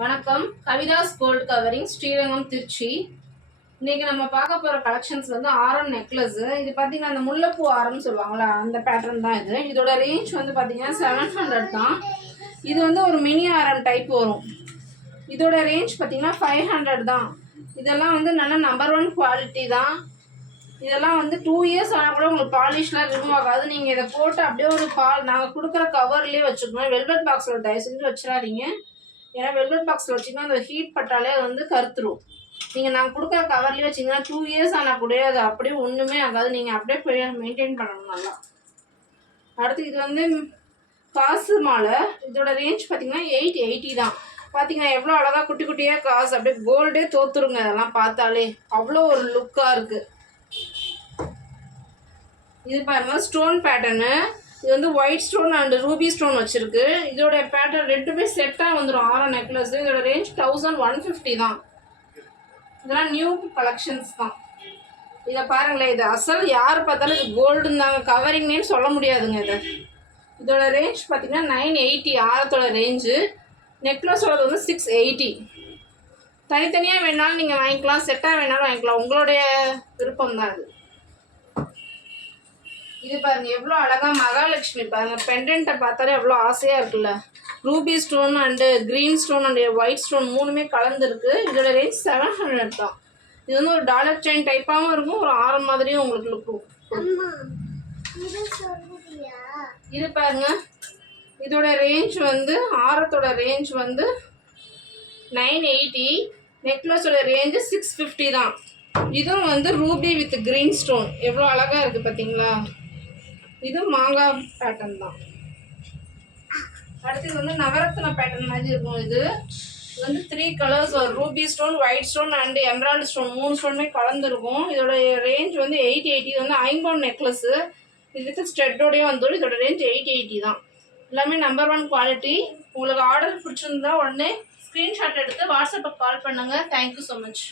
வணக்கம். Kavidas gold covering Srirangam Trichy. இன்னைக்கு நம்ம பார்க்க போகிற கலெக்ஷன்ஸ் வந்து ஆரம் நெக்லஸ். இது பார்த்தீங்கன்னா அந்த முல்லைப்பூ ஆரம்னு சொல்லுவாங்களா, அந்த பேட்டர்ன் தான் இது. இதோட ரேஞ்ச் வந்து பார்த்தீங்கன்னா 700 தான். இது வந்து ஒரு மினி ஆரம் டைப் வரும். இதோட ரேஞ்ச் பார்த்தீங்கன்னா 500 தான். இதெல்லாம் வந்து நல்ல நம்பர் 1 குவாலிட்டி தான். இதெல்லாம் வந்து 2 இயர்ஸ் ஆனால் கூட உங்களுக்கு பாலிஷ்லாம் ரிமூவ் ஆகாது. நீங்கள் இதை போட்டு அப்படியே ஒரு நாங்கள் கொடுக்குற கவர்லேயே வச்சுக்கணும். வெல்வெட் பாக்ஸில் தயவு செஞ்சு வச்சிடாதீங்க. ஏன்னா வெல்வெட் பாக்ஸில் வச்சிங்கன்னா அந்த ஹீட் பட்டாலே அது வந்து கருத்துரும். நீங்கள் நாங்கள் கொடுக்குற கவர்லேயே வச்சிங்கன்னா 2 இயர்ஸ் ஆனால் கூட அது அப்படியே ஒன்றுமே ஆகாது. நீங்கள் அப்படியே மெயின்டைன் பண்ணணும் நல்லா. அடுத்து இது வந்து காசு மாலை. இதோட ரேஞ்ச் பார்த்தீங்கன்னா 880 தான். பார்த்தீங்கன்னா எவ்வளோ அழகாக குட்டி குட்டியாக காசு அப்படியே கோல்டே தோத்துருங்க. அதெல்லாம் பார்த்தாலே அவ்வளோ ஒரு லுக்காக இருக்குது. இது பாருங்க ஸ்டோன் பேட்டர்னு. இது வந்து white stone and Ruby stone வச்சிருக்கு. இதோட பேட்டர்ன் ரெண்டுமே செட்டாக வந்துடும். ஆரம் நெக்லஸ். இதோட ரேஞ்ச் 1150 தான். இதெல்லாம் நியூ கலெக்ஷன்ஸ் தான். இதை பாருங்களேன், இது அசல் யார் பார்த்தாலும் இது கோல்டுன்னு தாங்க, கவரிங்னு சொல்ல முடியாதுங்க. இதோட ரேஞ்ச் பார்த்தீங்கன்னா 980 ஆரத்தோட ரேஞ்சு. நெக்லஸோட வந்து 680. தனித்தனியாக வேணாலும் நீங்கள் வாங்கிக்கலாம், செட்டாக வேணாலும் வாங்கிக்கலாம், உங்களுடைய விருப்பம் தான் அது. இது பாருங்க எவ்வளோ அழகா மகாலட்சுமி பாருங்க. பெண்டன்ட்டை பார்த்தாலே எவ்வளோ ஆசையாக இருக்குல்ல. Ruby stone and green stone and white stone மூணுமே கலந்துருக்கு. இதோட ரேஞ்ச் 700 தான். இது வந்து ஒரு டாலர் செயின் டைப்பாகவும் இருக்கும், ஒரு ஆரம் மாதிரியும் உங்களுக்கு இருக்கும். இது பாருங்க, இதோட ரேஞ்ச் வந்து ஆரத்தோட ரேஞ்ச் வந்து 980. நெக்லஸோட ரேஞ்சு 650 தான். இதுவும் வந்து ரூபி வித் க்ரீன் ஸ்டோன் எவ்வளோ அழகாக இருக்குது பார்த்தீங்களா. இது மாங்காய் பேட்டர்ன் தான். அடுத்து வந்து நவரத்ன பேட்டர்ன் மாதிரி இருக்கும். இது வந்து 3 கலர்ஸ் வரும். Ruby stone, white stone and emerald stone 3 ஸ்டோனுமே கலந்துருக்கும். இதோட ரேஞ்ச் வந்து 880. இது வந்து ஐம்பவுண்ட் நெக்லஸ்ஸு. இது வித் ஸ்டெட்டோடய வந்துடும். இதோட ரேஞ்ச் 880 தான். எல்லாமே நம்பர் 1 குவாலிட்டி. உங்களுக்கு ஆர்டர் பிடிச்சிருந்தா உடனே ஸ்க்ரீன்ஷாட் எடுத்து வாட்ஸ்அப்புக்கு கால் பண்ணுங்கள். Thank you so much.